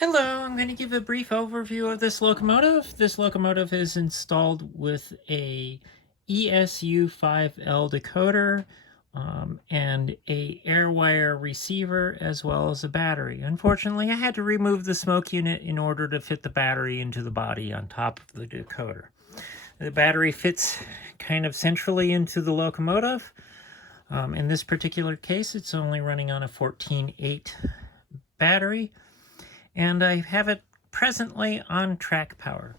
Hello, I'm going to give a brief overview of this locomotive. This locomotive is installed with a ESU 5L decoder and a Airwire receiver as well as a battery. Unfortunately, I had to remove the smoke unit in order to fit the battery into the body on top of the decoder. The battery fits kind of centrally into the locomotive. In this particular case, it's only running on a 14.8 battery. And I have it presently on track power.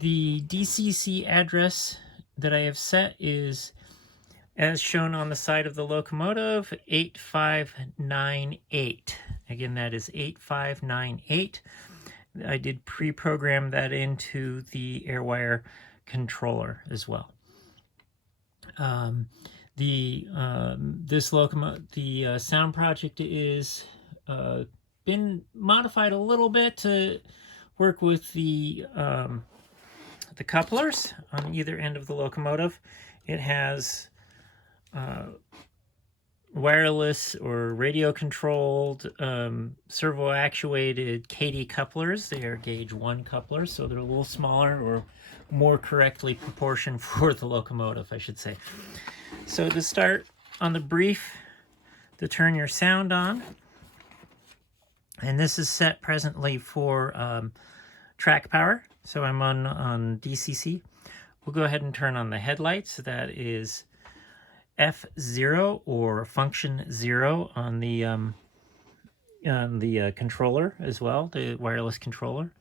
The DCC address that I have set is, as shown on the side of the locomotive, 8598. Again, that is 8598. I did pre-program that into the Airwire controller as well. The sound project is been modified a little bit to work with the couplers on either end of the locomotive. It has wireless or radio controlled servo actuated Kadee couplers. They are gauge 1 couplers, so they're a little smaller or more correctly proportioned for the locomotive, I should say. So to start on the brief, to turn your sound on, and this is set presently for track power, so I'm on DCC. We'll go ahead and turn on the headlights. That is F0 or function 0 on the controller as well, the wireless controller.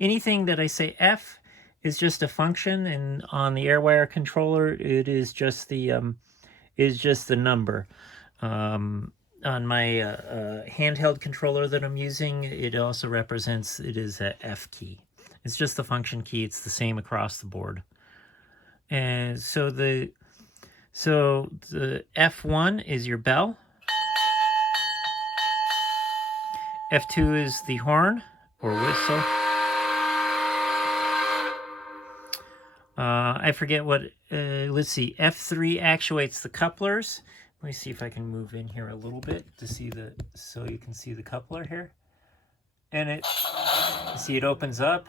Anything that I say F is just a function, and on the Airwire controller, it is just the number. On my handheld controller that I'm using, it also represents, it is a F key. It's just the function key. It's the same across the board. And so the F1 is your bell. F2 is the horn or whistle. I forget what, let's see, F3 actuates the couplers. Let me see if I can move in here a little bit to see so you can see the coupler here. And it opens up.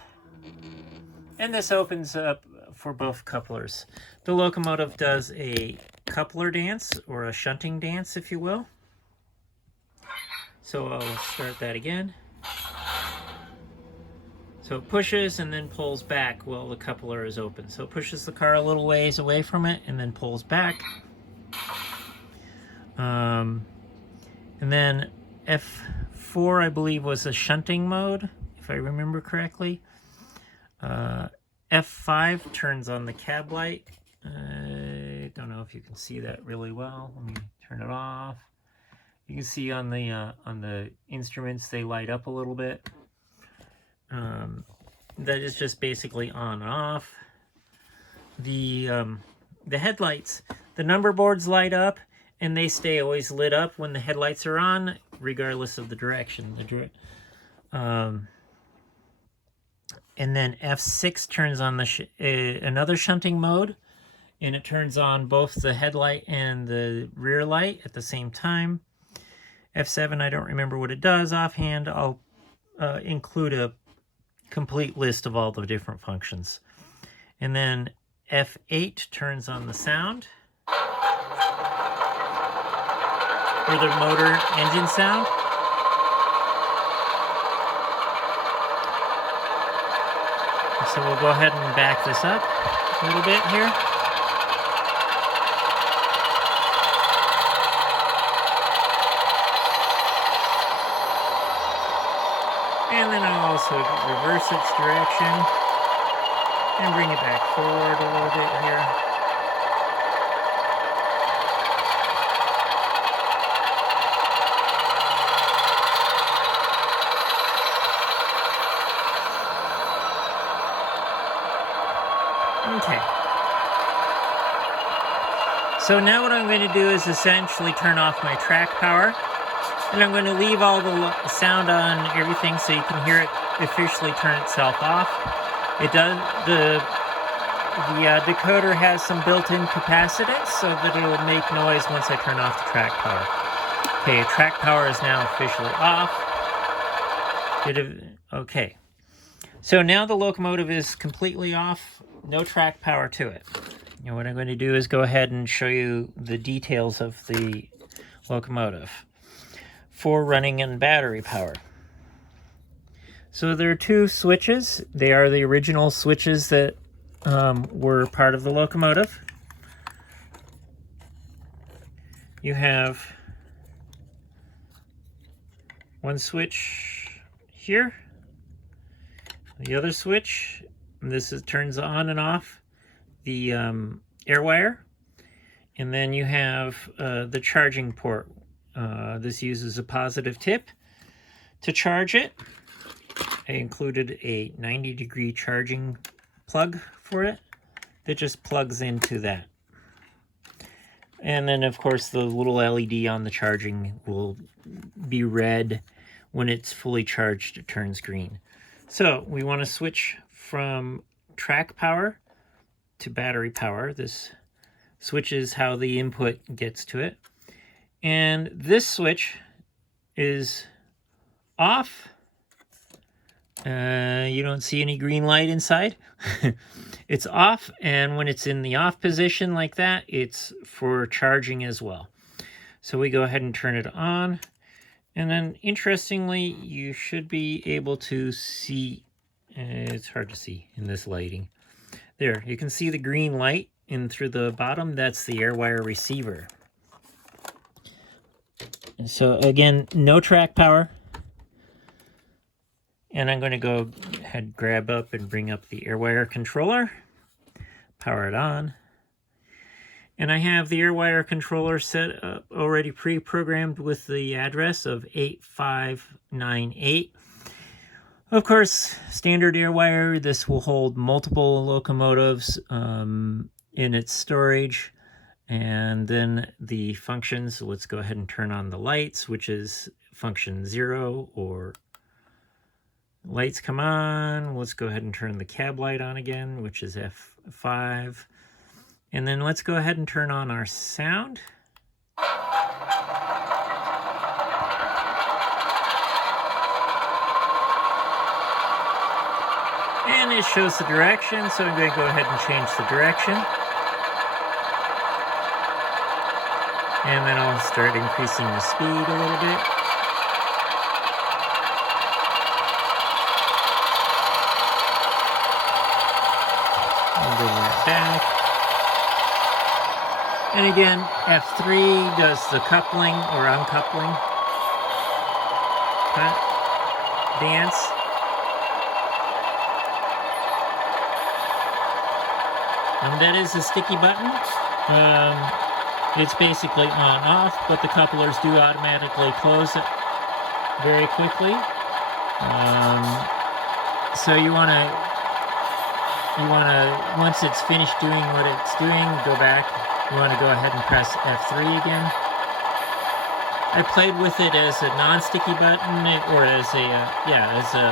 And this opens up for both couplers. The locomotive does a coupler dance, or a shunting dance, if you will. So I'll start that again. So it pushes and then pulls back while the coupler is open. So it pushes the car a little ways away from it and then pulls back. And then F4, I believe, was a shunting mode, if I remember correctly. F5 turns on the cab light. I don't know if you can see that really well. Let me turn it off. You can see on the instruments, they light up a little bit. That is just basically on and off. The headlights, the number boards light up, and they stay always lit up when the headlights are on, regardless of the direction. And then F6 turns on another shunting mode, and it turns on both the headlight and the rear light at the same time. F7, I don't remember what it does offhand. I'll include a complete list of all the different functions. And then F8 turns on the sound, or the motor engine sound. So we'll go ahead and back this up a little bit here. And then I'll also reverse its direction and bring it back forward a little bit here. Okay. So now what I'm going to do is essentially turn off my track power. And I'm going to leave all the sound on everything so you can hear it officially turn itself off. It does, the decoder has some built-in capacitance so that it will make noise once I turn off the track power. Okay, track power is now officially off. Okay. So now the locomotive is completely off, no track power to it. And what I'm going to do is go ahead and show you the details of the locomotive for running in battery power. So there are two switches. They are the original switches that were part of the locomotive. You have one switch here, the other switch, and this turns on and off the air wire, and then you have the charging port. This uses a positive tip to charge it. I included a 90-degree charging plug for it that just plugs into that. And then, of course, the little LED on the charging will be red. When it's fully charged, it turns green. So we want to switch from track power to battery power. This switches how the input gets to it. And this switch is off. You don't see any green light inside. It's off, and when it's in the off position like that, it's for charging as well. So we go ahead and turn it on, and then interestingly, you should be able to see, it's hard to see in this lighting. There, you can see the green light in through the bottom. That's the Airwire receiver. And so again, no track power. And I'm going to go ahead, grab up and bring up the Airwire controller, power it on. And I have the Airwire controller set up already pre-programmed with the address of 8598. Of course, standard Airwire, this will hold multiple locomotives in its storage. And then the functions, so let's go ahead and turn on the lights, which is function 0 or lights come on. Let's go ahead and turn the cab light on again, which is F5. And then let's go ahead and turn on our sound. And it shows the direction, so I'm going to go ahead and change the direction. And then I'll start increasing the speed a little bit. Bring that back. And again, F3 does the coupling or uncoupling dance. That is a sticky button. It's basically on-off, but the couplers do automatically close it very quickly. So you want to, once it's finished doing what it's doing, go back. You want to go ahead and press F3 again. I played with it as a non-sticky button or as a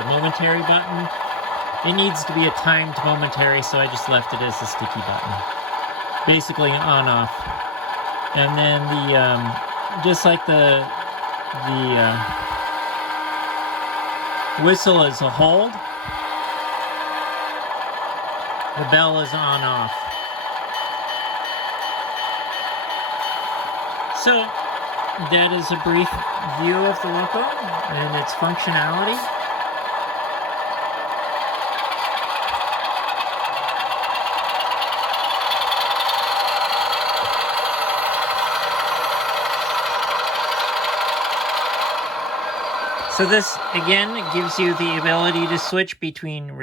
momentary button. It needs to be a timed momentary, so I just left it as a sticky button. Basically on-off. And then just like the whistle is a hold, the bell is on-off. So that is a brief view of the loco and its functionality. So this, again, gives you the ability to switch between